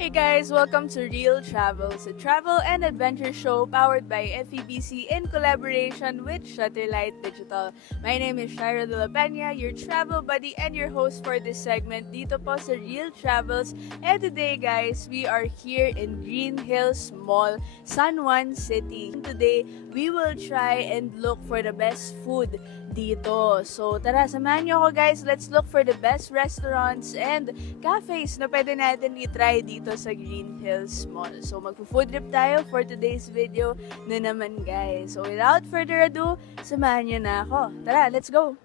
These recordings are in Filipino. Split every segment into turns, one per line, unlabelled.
Hey guys, welcome to Real Travels, a travel and adventure show powered by FEBC in collaboration with Shutterlight Digital. My name is Shira de la Peña, your travel buddy and your host for this segment dito po sa Real Travels. And today guys, we are here in Green Hills Mall, San Juan City. Today, we will try and look for the best food dito. So tara, samahan niyo ako guys. Let's look for the best restaurants and cafes na pwede natin i-try dito sa Green Hills Mall. So magpo-food trip tayo for today's video na naman guys. So without further ado, samahan niyo na ako. Tara, let's go!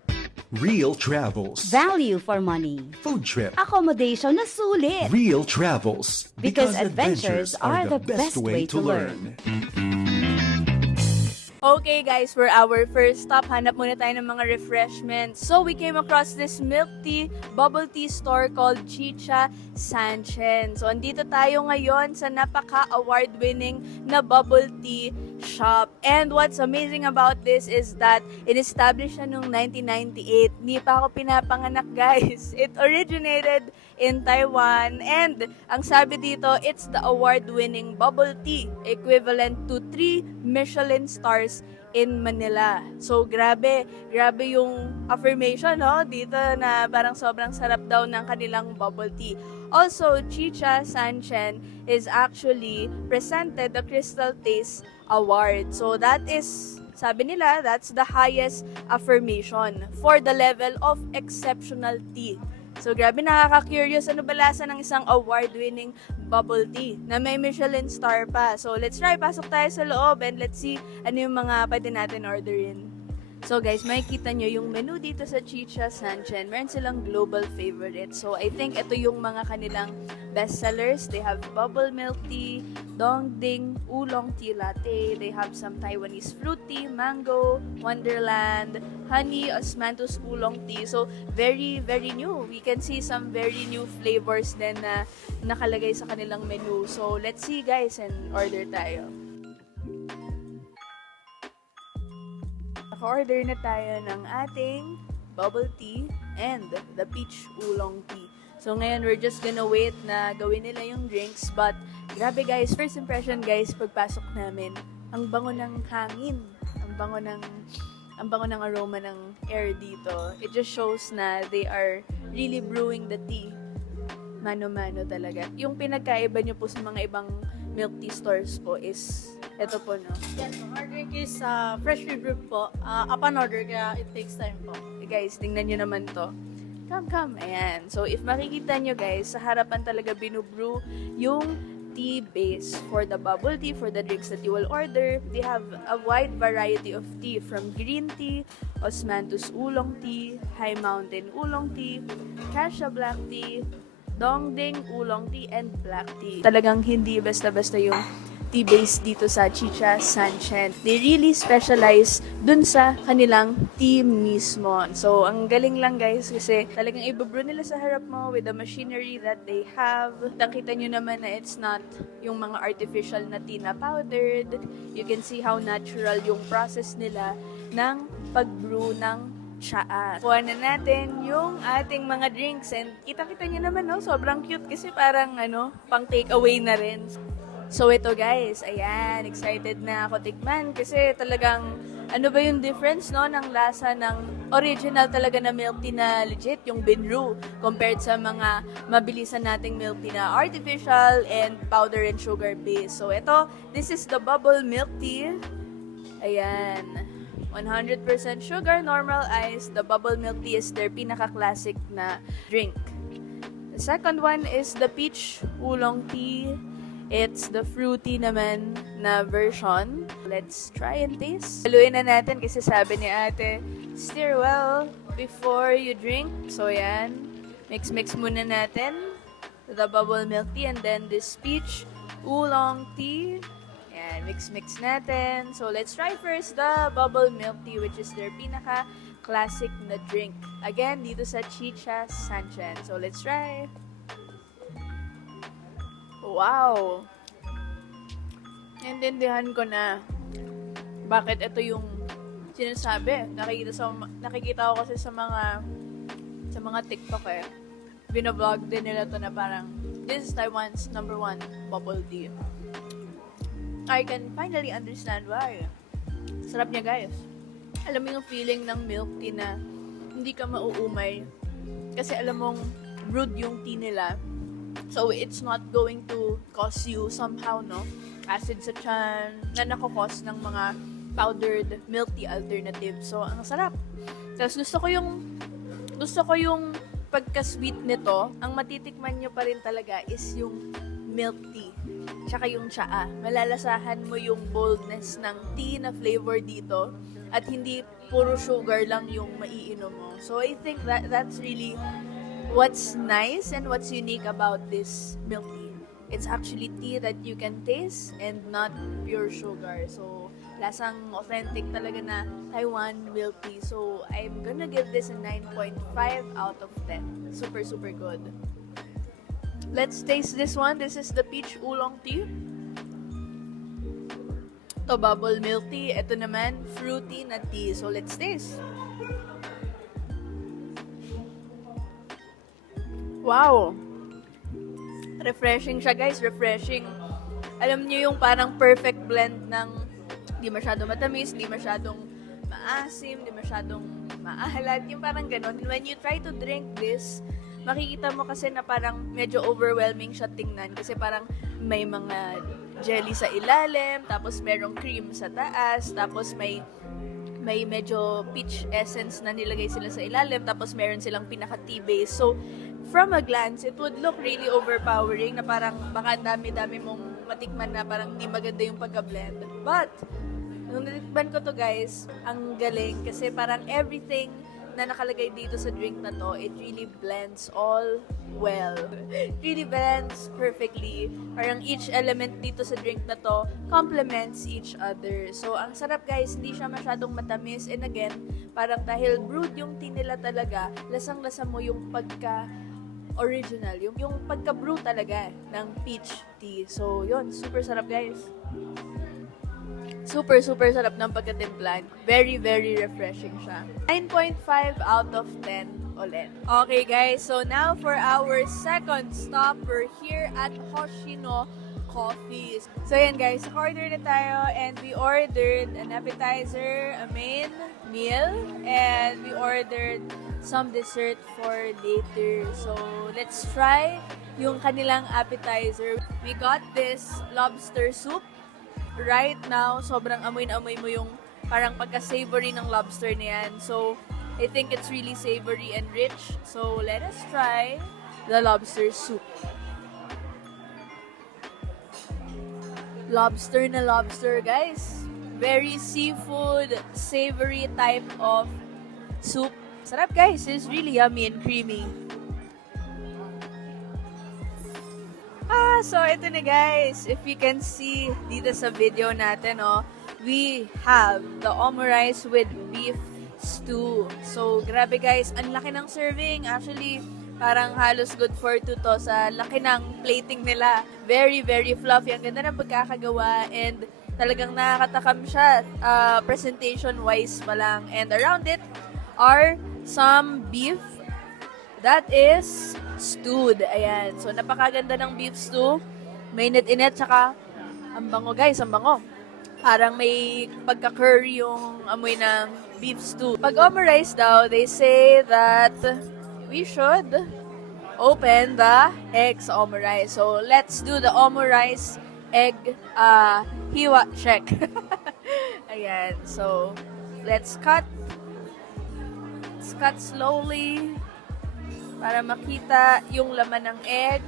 Real Travels.
Value for money.
Food trip.
Accommodation na sulit.
Real Travels.
Because adventures are the best way to learn.
Okay guys, for our first stop, hanap muna tayo ng mga refreshments. So we came across this milk tea, bubble tea store called Chicha Sanchen. So andito tayo ngayon sa napaka-award-winning na bubble tea shop. And what's amazing about this is that in-establish siya noong 1998. Hindi pa ako pinapanganak guys. It originated in Taiwan. And ang sabi dito, it's the award-winning bubble tea equivalent to 3 Michelin stars in Manila. So, grabe. Grabe yung affirmation, no? Dito na parang sobrang sarap daw ng kanilang bubble tea. Also, Chicha Sanchen is actually presented the Crystal Taste Award. So, that is sabi nila, that's the highest affirmation for the level of exceptional tea. So, grabe nakaka-curious. Ano ba lasa ng isang award-winning bubble tea na may Michelin star pa? So, let's try. Pasok tayo sa loob and let's see ano yung mga pwede natin orderin. So guys, makikita nyo yung menu dito sa Chicha Sanchen. Meron silang global favorite. So I think ito yung mga kanilang best sellers. They have bubble milk tea, dongding, oolong tea latte. They have some Taiwanese fruit tea, mango, wonderland, honey, osmanthus oolong tea. So very, very new. We can see some very new flavors din na nakalagay sa kanilang menu. So let's see guys and order tayo. Naka-order na tayo ng ating bubble tea and the peach oolong tea. So ngayon, we're just gonna wait na gawin nila yung drinks. But, grabe guys, first impression guys, pagpasok namin, ang bango ng hangin. Ang bango ng, ang bango ng aroma ng air dito. It just shows na they are really brewing the tea. Mano-mano talaga. Yung pinagkaiba nyo po sa mga ibang milk tea stores po is, ito po no,
Yes, po. Drink is uh, freshly brewed po. Uh, upon order, kaya it takes time po.
Eh, guys, tingnan nyo naman to. Come, come. Ayan. So, if makikita nyo guys, sa harapan talaga binubrew yung tea base for the bubble tea, for the drinks that you will order. They have a wide variety of tea from green tea, osmanthus oolong tea, high mountain oolong tea, cassia black tea, dongding oolong tea, and black tea. Talagang hindi basta-basta yung tea base dito sa Chicha Sanchen. They really specialize dun sa kanilang tea mismo. So, ang galing lang guys kasi talagang ibabrew nila sa harap mo with the machinery that they have. Nakita nyo naman na it's not yung mga artificial na tea na powdered. You can see how natural yung process nila ng pag-brew ng tsaa. Kuha na natin yung ating mga drinks and kita-kita nyo naman no, sobrang cute kasi parang ano, pang take away na rin. So ito guys, ayan, excited na ako tikman kasi talagang ano ba yung difference no ng lasa ng original talaga na milk tea na legit, yung Binru, compared sa mga mabilisan nating milk tea na artificial and powder and sugar based. So ito, this is the bubble milk tea. Ayan. 100% sugar, normal ice. The bubble milk tea is their pinaka-classic na drink. The second one is the peach oolong tea. It's the fruity naman na version. Let's try and taste. Haluin na natin kasi sabi ni ate, stir well before you drink. So yan, mix-mix muna natin the bubble milk tea and then this peach oolong tea. Yan, mix-mix natin. So let's try first the bubble milk tea which is their pinaka classic na drink. Again, dito sa Chicha Sanchen. So let's try. Wow! Naintindihan ko na bakit ito yung sinasabi. Nakikita, sa, nakikita ko kasi sa mga sa mga TikTok eh. binablog din nila to na parang, this is Taiwan's number one bubble tea. I can finally understand why. Sarap niya, guys. Alam mo yung feeling ng milk tea na hindi ka mauumay. Kasi alam mong brewed yung tea nila. So, it's not going to cause you somehow, no? Acid sa chan, na nakakos ng mga powdered milk tea alternative. So, ang sarap. Tapos gusto ko yung gusto ko yung pagka-sweet nito. Ang matitikman nyo pa rin talaga is yung milk tea. Tsaka yung tsaa. Malalasahan mo yung boldness ng tea na flavor dito. At hindi puro sugar lang yung maiinom mo. So, I think that that's really what's nice and what's unique about this milk tea. It's actually tea that you can taste and not pure sugar. So, lasang authentic talaga na Taiwan milk tea. So, I'm gonna give this a 9.5 out of 10. Super, super good. Let's taste this one. This is the peach oolong tea. To bubble milk tea. Ito naman, fruity na tea. So, let's taste. Wow! Refreshing siya guys, refreshing. Alam niyo yung parang perfect blend ng di masyadong matamis, di masyadong maasim, di masyadong maalat. Yung parang ganun. When you try to drink this, makikita mo kasi na parang medyo overwhelming siya tingnan kasi parang may mga jelly sa ilalim, tapos merong cream sa taas, tapos may may medyo peach essence na nilagay sila sa ilalim, tapos meron silang pinaka tea base. So, from a glance, it would look really overpowering na parang baka dami-dami mong matikman na parang di maganda yung pagka-blend. But, nung natikman ko to guys, ang galing kasi parang everything na nakalagay dito sa drink na to, it really blends all well. It really blends perfectly. Parang each element dito sa drink na to complements each other. So, ang sarap guys, hindi siya masyadong matamis. And again, parang dahil brewed yung tea nila talaga, lasang-lasa mo yung pagka original, yung, yung pagka-brew talaga ng peach tea. So, yun, super sarap guys. Super, super sarap ng pagkatimplan. Very, very refreshing siya. 9.5 out of 10 ulit. Okay guys, so now for our second stop, we're here at Hoshino Coffee. So yan guys, order na tayo and we ordered an appetizer, a main meal, and we ordered some dessert for later. So let's try yung kanilang appetizer. We got this lobster soup right now, sobrang amoy na amoy mo yung parang pagka-savory ng lobster na yan. So, I think it's really savory and rich. So, let us try the lobster soup. Lobster na lobster, guys. Very seafood, savory type of soup. Sarap, guys. It's really yummy and creamy. Ah, so ito na guys. If you can see dito sa video natin, oh, we have the omurice with beef stew. So, grabe guys, ang laki ng serving. Actually, parang halos good for two to sa laki ng plating nila. Very, very fluffy. Ang ganda ng pagkakagawa and talagang nakakatakam siya uh, presentation-wise pa lang. And around it are some beef That is stewed. Ayan. So, napakaganda ng beef stew. May init-init, tsaka ang bango, guys. Ang bango. Parang may pagka-curry yung amoy ng beef stew. Pag omerize daw, they say that we should open the eggs omerize. So, let's do the omerize egg uh, hiwa check. Ayan. So, let's cut. Let's cut slowly para makita yung laman ng egg.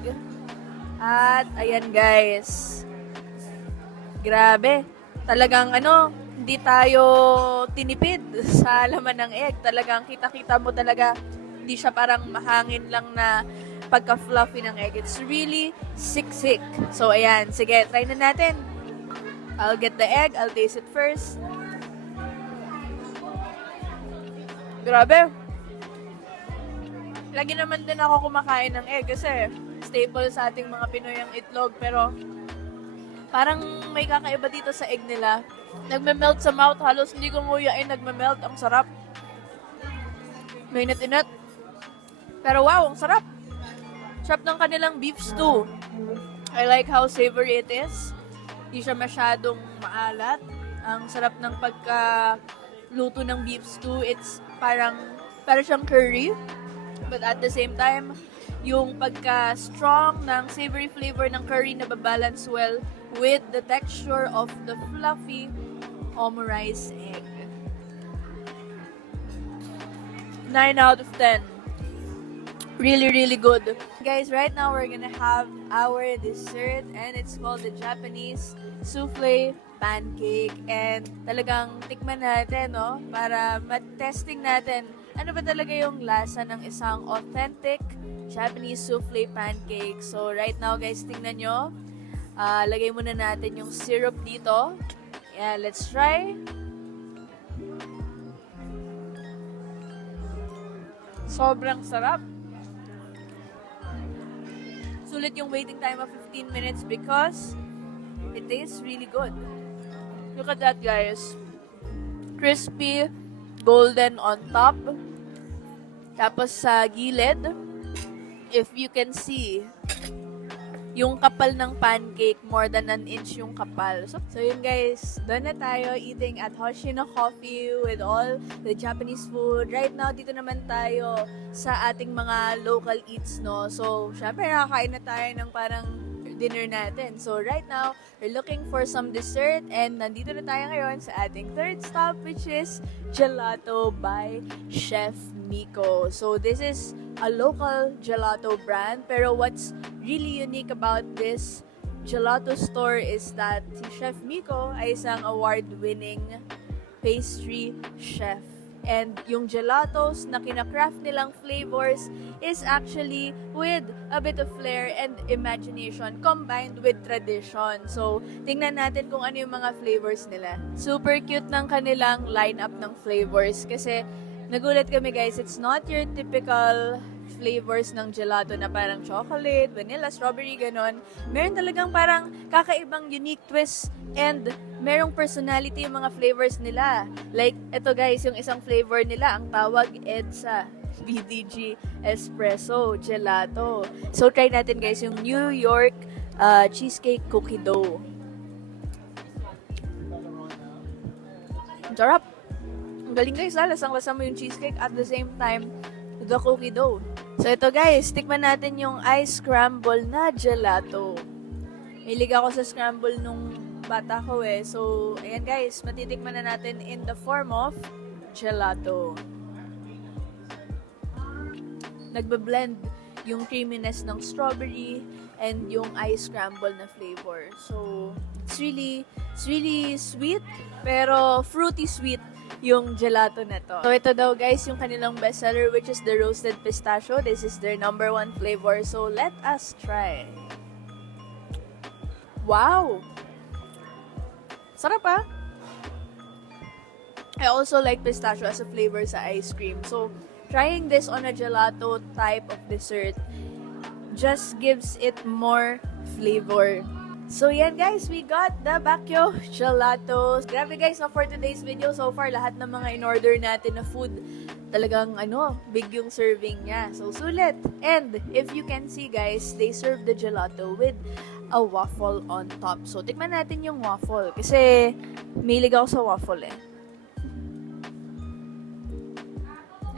At ayan guys. Grabe. Talagang ano, hindi tayo tinipid sa laman ng egg. Talagang kita-kita mo talaga hindi siya parang mahangin lang na pagka-fluffy ng egg. It's really sick-sick. So ayan, sige, try na natin. I'll get the egg, I'll taste it first. Grabe. Lagi naman din ako kumakain ng egg kasi staple sa ating mga Pinoy ang itlog. Pero parang may kakaiba dito sa egg nila. Nagme-melt sa mouth. Halos hindi ko nguyain nagme-melt. Ang sarap. May init-init. Pero wow, ang sarap. Sarap ng kanilang beef stew. I like how savory it is. Hindi siya masyadong maalat. Ang sarap ng pagka luto ng beef stew. It's parang, parang siyang curry. But at the same time, yung pagka-strong ng savory flavor ng curry na babalance well with the texture of the fluffy omurice egg. 9 out of 10. Really, really good. Guys, right now we're gonna have our dessert and it's called the Japanese souffle pancake. And talagang tikman natin, no? Para matesting natin ano ba talaga yung lasa ng isang authentic Japanese souffle pancake. So, right now, guys, tingnan nyo. Ah, lagay muna natin yung syrup dito. Yeah, let's try. Sobrang sarap. Sulit yung waiting time of 15 minutes because it tastes really good. Look at that, guys. Crispy, golden on top. Tapos sa gilid, if you can see, yung kapal ng pancake, more than an inch yung kapal. So, so yun guys, doon na tayo eating at Hoshino Coffee with all the Japanese food. Right now, dito naman tayo sa ating mga local eats, no? So, syempre, nakakain na tayo ng parang dinner natin. So, right now, we're looking for some dessert and nandito na tayo ngayon sa ating third stop which is Gelato by Chef Miko. So, this is a local gelato brand pero what's really unique about this gelato store is that si Chef Miko ay isang award-winning pastry chef. And yung gelatos na kinakraft nilang flavors is actually with a bit of flair and imagination combined with tradition. So, tingnan natin kung ano yung mga flavors nila. Super cute ng kanilang lineup ng flavors kasi nagulat kami guys, it's not your typical flavors ng gelato na parang chocolate, vanilla, strawberry, ganon. Meron talagang parang kakaibang unique twist and merong personality yung mga flavors nila. Like, eto guys, yung isang flavor nila, ang tawag EDSA. BDG Espresso Gelato. So, try natin guys yung New York uh, Cheesecake Cookie Dough. Sarap! Galing guys, ha? Lasang-lasa mo yung cheesecake at the same time, the cookie dough. So ito guys, tikman natin yung ice scramble na gelato. Hilig ako sa scramble nung bata ko eh. So, ayan guys, matitikman na natin in the form of gelato. Nagbe-blend yung creaminess ng strawberry and yung ice scramble na flavor. So, it's really, it's really sweet, pero fruity sweet yung gelato na to. So, ito daw guys, yung kanilang bestseller which is the roasted pistachio. This is their number one flavor. So, let us try. Wow! Sarap ah! I also like pistachio as a flavor sa ice cream. So, trying this on a gelato type of dessert just gives it more flavor. So yan guys, we got the Baguio Gelato. Grabe guys, no, for today's video, so far lahat ng mga in-order natin na food, talagang ano, big yung serving niya. So sulit. And if you can see guys, they serve the gelato with a waffle on top. So tikman natin yung waffle kasi milig ako sa waffle eh.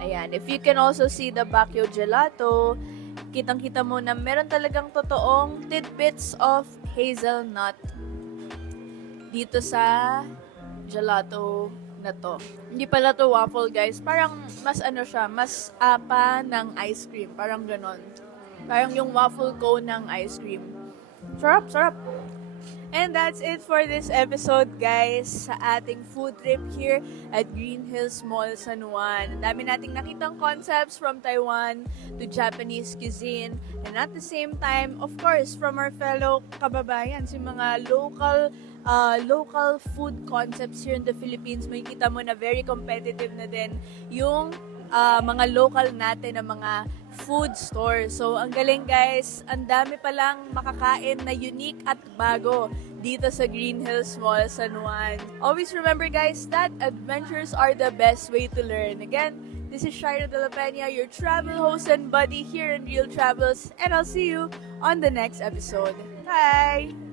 Ayan, if you can also see the Baguio Gelato, kitang-kita mo na meron talagang totoong tidbits of hazelnut dito sa gelato na to. Hindi pala to waffle, guys. Parang mas ano siya, mas apa ng ice cream. Parang ganon. Parang yung waffle cone ng ice cream. Sarap, sarap. And that's it for this episode, guys, sa ating food trip here at Green Hills Mall San Juan. Dami nating nakitang concepts from Taiwan to Japanese cuisine. And at the same time, of course, from our fellow kababayan, si mga local uh, local food concepts here in the Philippines, makikita mo na very competitive na din yung uh, mga local natin na mga food store. So, ang galing guys, ang dami palang makakain na unique at bago dito sa Green Hills Mall, San Juan. Always remember guys that adventures are the best way to learn. Again, This is Shira De La Peña, your travel host and buddy here in Real Travels, and I'll see you on the next episode. Bye!